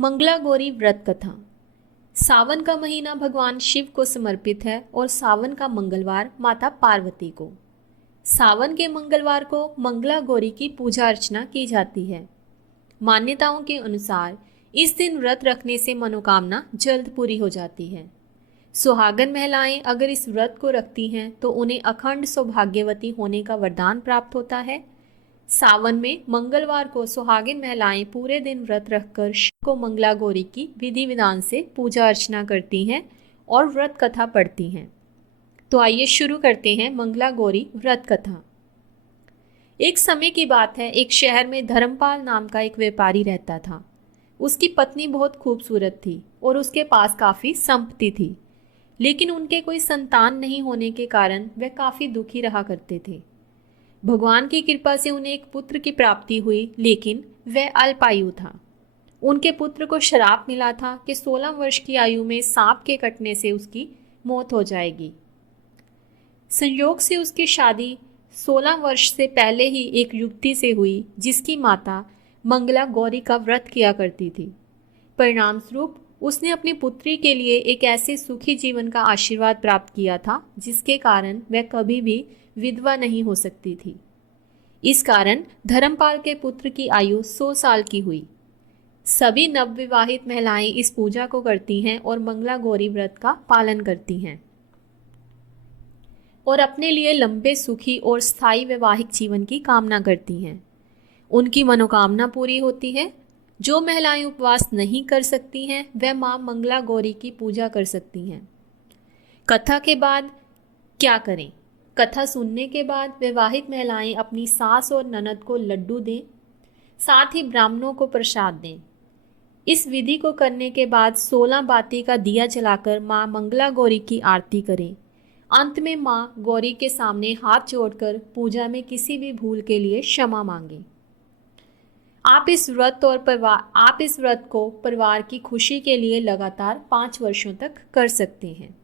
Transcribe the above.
मंगला गौरी व्रत कथा। सावन का महीना भगवान शिव को समर्पित है और सावन का मंगलवार माता पार्वती को। सावन के मंगलवार को मंगला गौरी की पूजा अर्चना की जाती है। मान्यताओं के अनुसार इस दिन व्रत रखने से मनोकामना जल्द पूरी हो जाती है। सुहागन महिलाएं अगर इस व्रत को रखती हैं तो उन्हें अखंड सौभाग्यवती होने का वरदान प्राप्त होता है। सावन में मंगलवार को सुहागिन महिलाएं पूरे दिन व्रत रखकर शिव को मंगला गौरी की विधि विधान से पूजा अर्चना करती हैं और व्रत कथा पढ़ती हैं। तो आइए शुरू करते हैं मंगला गौरी व्रत कथा। एक समय की बात है, एक शहर में धर्मपाल नाम का एक व्यापारी रहता था। उसकी पत्नी बहुत खूबसूरत थी और उसके पास काफी संपत्ति थी, लेकिन उनके कोई संतान नहीं होने के कारण वह काफी दुखी रहा करते थे। भगवान की कृपा से उन्हें एक पुत्र की प्राप्ति हुई, लेकिन वह अल्पायु था। उनके पुत्र को श्राप मिला था कि 16 वर्ष की आयु में सांप के कटने से उसकी मौत हो जाएगी। संयोग से उसकी शादी 16 वर्ष से पहले ही एक युवती से हुई, जिसकी माता मंगला गौरी का व्रत किया करती थी। परिणाम स्वरूप उसने अपनी पुत्री के लिए एक ऐसे सुखी जीवन का आशीर्वाद प्राप्त किया था, जिसके कारण वह कभी भी विधवा नहीं हो सकती थी। इस कारण धर्मपाल के पुत्र की आयु 100 साल की हुई। सभी नवविवाहित महिलाएं इस पूजा को करती हैं और मंगला गौरी व्रत का पालन करती हैं और अपने लिए लंबे, सुखी और स्थायी वैवाहिक जीवन की कामना करती हैं। उनकी मनोकामना पूरी होती है। जो महिलाएं उपवास नहीं कर सकती हैं, वह मां मंगला गौरी की पूजा कर सकती हैं। कथा के बाद क्या करें? कथा सुनने के बाद विवाहित महिलाएं अपनी सास और ननद को लड्डू दें, साथ ही ब्राह्मणों को प्रसाद दें। इस विधि को करने के बाद 16 बाती का दिया जलाकर मां मंगला गौरी की आरती करें। अंत में मां गौरी के सामने हाथ जोड़कर पूजा में किसी भी भूल के लिए क्षमा मांगें। आप इस व्रत को परिवार की खुशी के लिए लगातार 5 वर्षों तक कर सकते हैं।